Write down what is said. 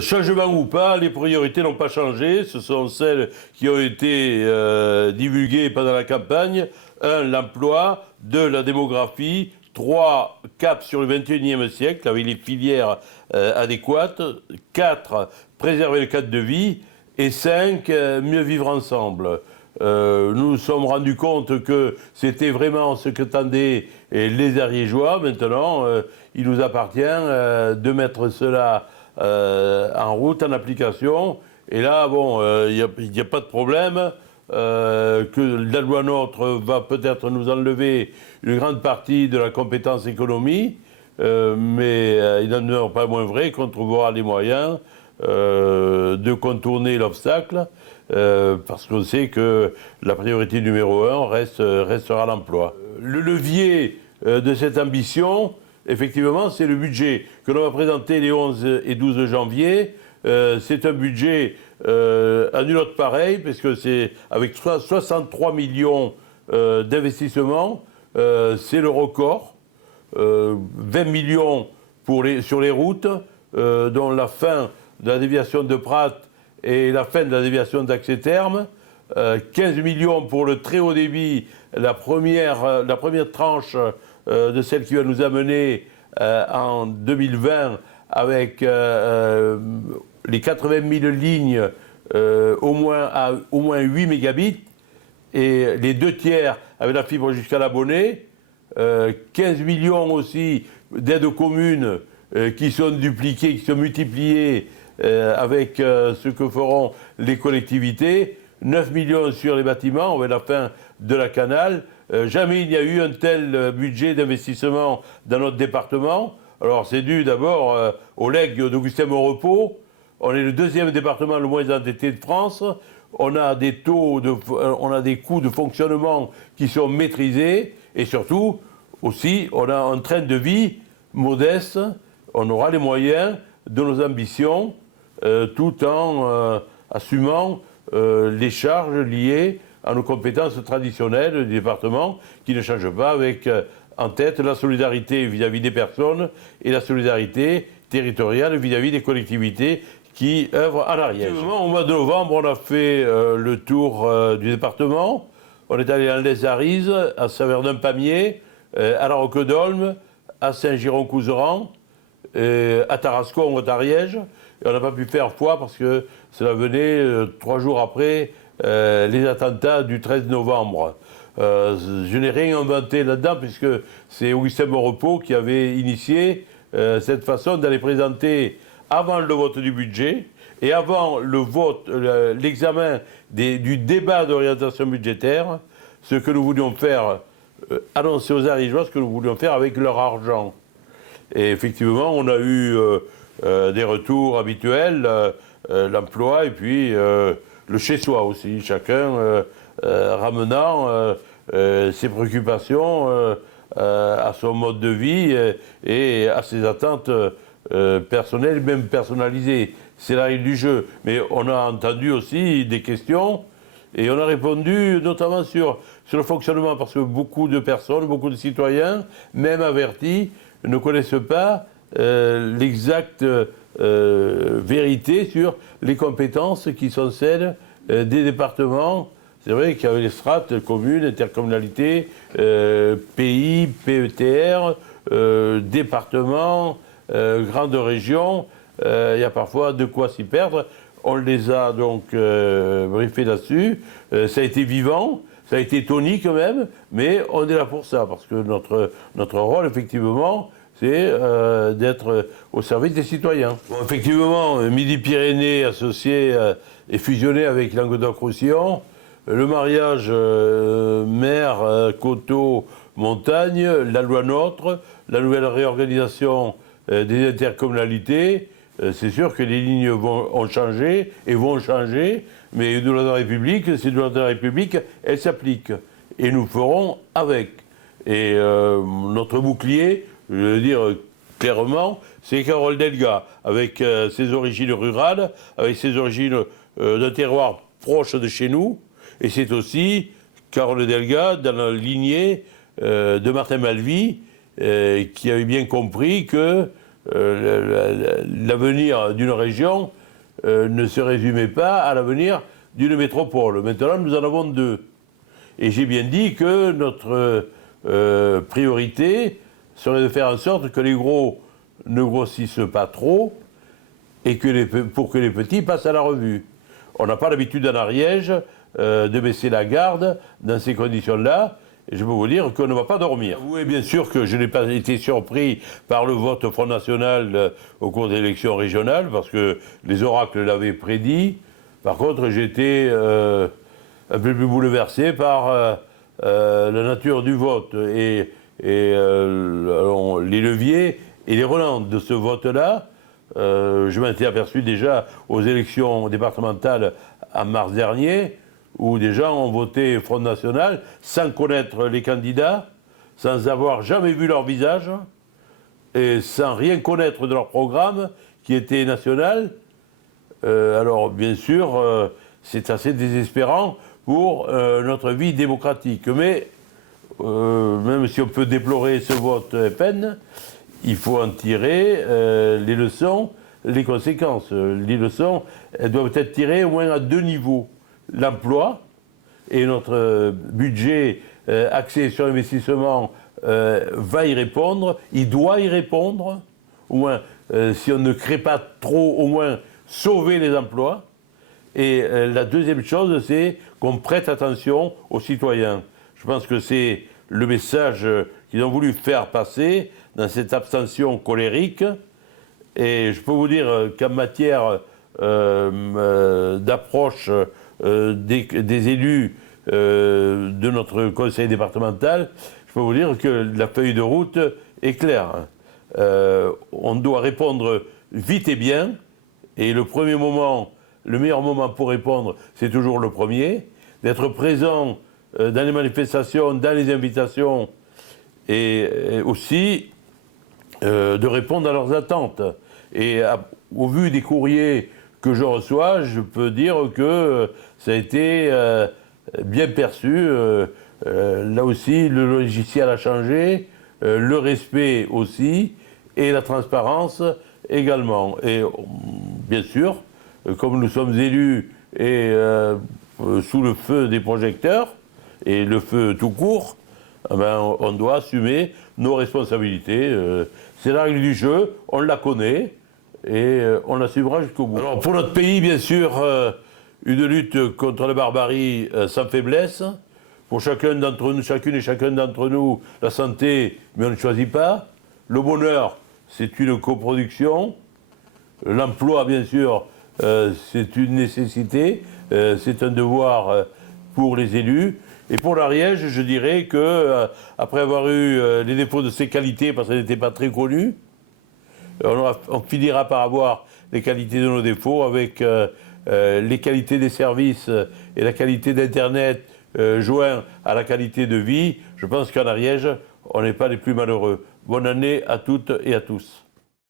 Changement ou pas, les priorités n'ont pas changé. Ce sont celles qui ont été divulguées pendant la campagne. 1. L'emploi. 2. La démographie. 3. Cap sur le XXIe siècle avec les filières adéquates. 4. Préserver le cadre de vie. Et 5. Mieux vivre ensemble. Nous nous sommes rendus compte que c'était vraiment ce que tendaient les Ariégeois. Maintenant, il nous appartient de mettre cela en route, en application. Et là, bon, il n'y a pas de problème. Que la loi NOTRe va peut-être nous enlever une grande partie de la compétence économie, mais il n'en demeure pas moins vrai qu'on trouvera les moyens de contourner l'obstacle, parce qu'on sait que la priorité numéro 1 restera l'emploi. Le levier de cette ambition, effectivement, c'est le budget que l'on va présenter les 11 et 12 janvier. C'est un budget à nul autre pareil, parce que c'est avec 63 millions d'investissements, c'est le record. 20 millions sur les routes, dont la fin de la déviation de Prat et la fin de la déviation d'Axé-Terme. 15 millions pour le très haut débit, la première tranche de celle qui va nous amener en 2020 avec les 80 000 lignes au moins 8 mégabits et les 2 tiers avec la fibre jusqu'à l'abonné. 15 millions aussi d'aides aux communes qui sont dupliquées, qui sont multipliées avec ce que feront les collectivités. 9 millions sur les bâtiments avec la fin de la canal. Jamais il n'y a eu un tel budget d'investissement dans notre département. Alors c'est dû d'abord au legs d'Augustin Maurepas. On est le 2e département le moins endetté de France. On a des coûts de fonctionnement qui sont maîtrisés. Et surtout, aussi, on a un train de vie modeste. On aura les moyens de nos ambitions tout en assumant les charges liées à nos compétences traditionnelles du département qui ne changent pas, avec en tête la solidarité vis-à-vis des personnes et la solidarité territoriale vis-à-vis des collectivités qui œuvrent en Ariège. Au mois de novembre, on a fait le tour du département. On est allé en Les-Arises, à Saverdun-Pamiers, à la Roquedolme, à Saint-Giron-Couseran, à Tarascon, au Ariège. Et on n'a pas pu faire foi parce que cela venait 3 jours après les attentats du 13 novembre. Je n'ai rien inventé là-dedans puisque c'est Augustin Maurepas qui avait initié cette façon d'aller présenter avant le vote du budget et avant le vote, l'examen du débat d'orientation budgétaire, ce que nous voulions faire, annoncer aux Ariégeois ce que nous voulions faire avec leur argent. Et effectivement, on a eu des retours habituels, l'emploi et puis le chez-soi aussi, chacun ramenant ses préoccupations à son mode de vie et à ses attentes personnelles, même personnalisées. C'est la règle du jeu. Mais on a entendu aussi des questions et on a répondu notamment sur le fonctionnement, parce que beaucoup de personnes, beaucoup de citoyens, même avertis, ne connaissent pas l'exacte vérité sur les compétences qui sont celles des départements. C'est vrai qu'il y avait les strates, communes, intercommunalités, pays, PETR, départements, grandes régions. Il y a parfois de quoi s'y perdre. On les a donc briefés là-dessus. Ça a été vivant, ça a été tonique même, mais on est là pour ça, parce que notre rôle, effectivement, c'est d'être au service des citoyens. Bon, effectivement, Midi-Pyrénées associé et fusionné avec Languedoc-Roussillon, le mariage mer, coteau, montagne, la loi NOTRe, la nouvelle réorganisation des intercommunalités, c'est sûr que les lignes ont changé et vont changer, mais une loi de la République, c'est une loi de la République, elle s'applique. Et nous ferons avec. Et notre bouclier, je veux dire clairement, c'est Carole Delga, avec ses origines rurales, avec ses origines d'un terroir proche de chez nous. Et c'est aussi Carole Delga dans la lignée de Martin Malvy, qui avait bien compris que l'avenir d'une région ne se résumait pas à l'avenir d'une métropole. Maintenant, nous en avons deux. Et j'ai bien dit que notre priorité serait de faire en sorte que les gros ne grossissent pas trop et pour que les petits passent à la revue. On n'a pas l'habitude en Ariège de baisser la garde dans ces conditions-là. Et je peux vous dire qu'on ne va pas dormir. Oui, bien sûr que je n'ai pas été surpris par le vote Front National au cours des élections régionales, parce que les oracles l'avaient prédit. Par contre, j'étais un peu plus bouleversé par la nature du vote et les leviers et les relents de ce vote-là. Je m'en étais aperçu déjà aux élections départementales en mars dernier, où des gens ont voté Front National sans connaître les candidats, sans avoir jamais vu leur visage, et sans rien connaître de leur programme qui était national. Alors, bien sûr, c'est assez désespérant pour notre vie démocratique. Mais, même si on peut déplorer ce vote FN, il faut en tirer les leçons, les conséquences. Les leçons, elles doivent être tirées au moins à deux niveaux. L'emploi, et notre budget axé sur l'investissement va y répondre, il doit y répondre, au moins si on ne crée pas trop, au moins sauver les emplois. Et la deuxième chose, c'est qu'on prête attention aux citoyens. Je pense que c'est le message qu'ils ont voulu faire passer dans cette abstention colérique. Et je peux vous dire qu'en matière d'approche des élus de notre conseil départemental, je peux vous dire que la feuille de route est claire. On doit répondre vite et bien, et le meilleur moment pour répondre, c'est toujours le premier, d'être présent dans les manifestations, dans les invitations, et aussi de répondre à leurs attentes. Et au vu des courriers que je reçois, je peux dire que ça a été bien perçu. Là aussi, le logiciel a changé, le respect aussi, et la transparence également. Et bien sûr, comme nous sommes élus et sous le feu des projecteurs, et le feu tout court, eh ben, on doit assumer nos responsabilités. C'est la règle du jeu, on la connaît, et on la suivra jusqu'au bout. Alors pour notre pays, bien sûr, une lutte contre la barbarie sans faiblesse. Pour chacun d'entre nous, chacune et chacun d'entre nous, la santé, mais on ne choisit pas. Le bonheur, c'est une coproduction. L'emploi, bien sûr, c'est une nécessité, c'est un devoir pour les élus. Et pour l'Ariège, je dirais que après avoir eu les défauts de ses qualités, parce qu'elles n'étaient pas très connues, on finira par avoir les qualités de nos défauts avec les qualités des services et la qualité d'Internet joint à la qualité de vie. Je pense qu'en Ariège, on n'est pas les plus malheureux. Bonne année à toutes et à tous.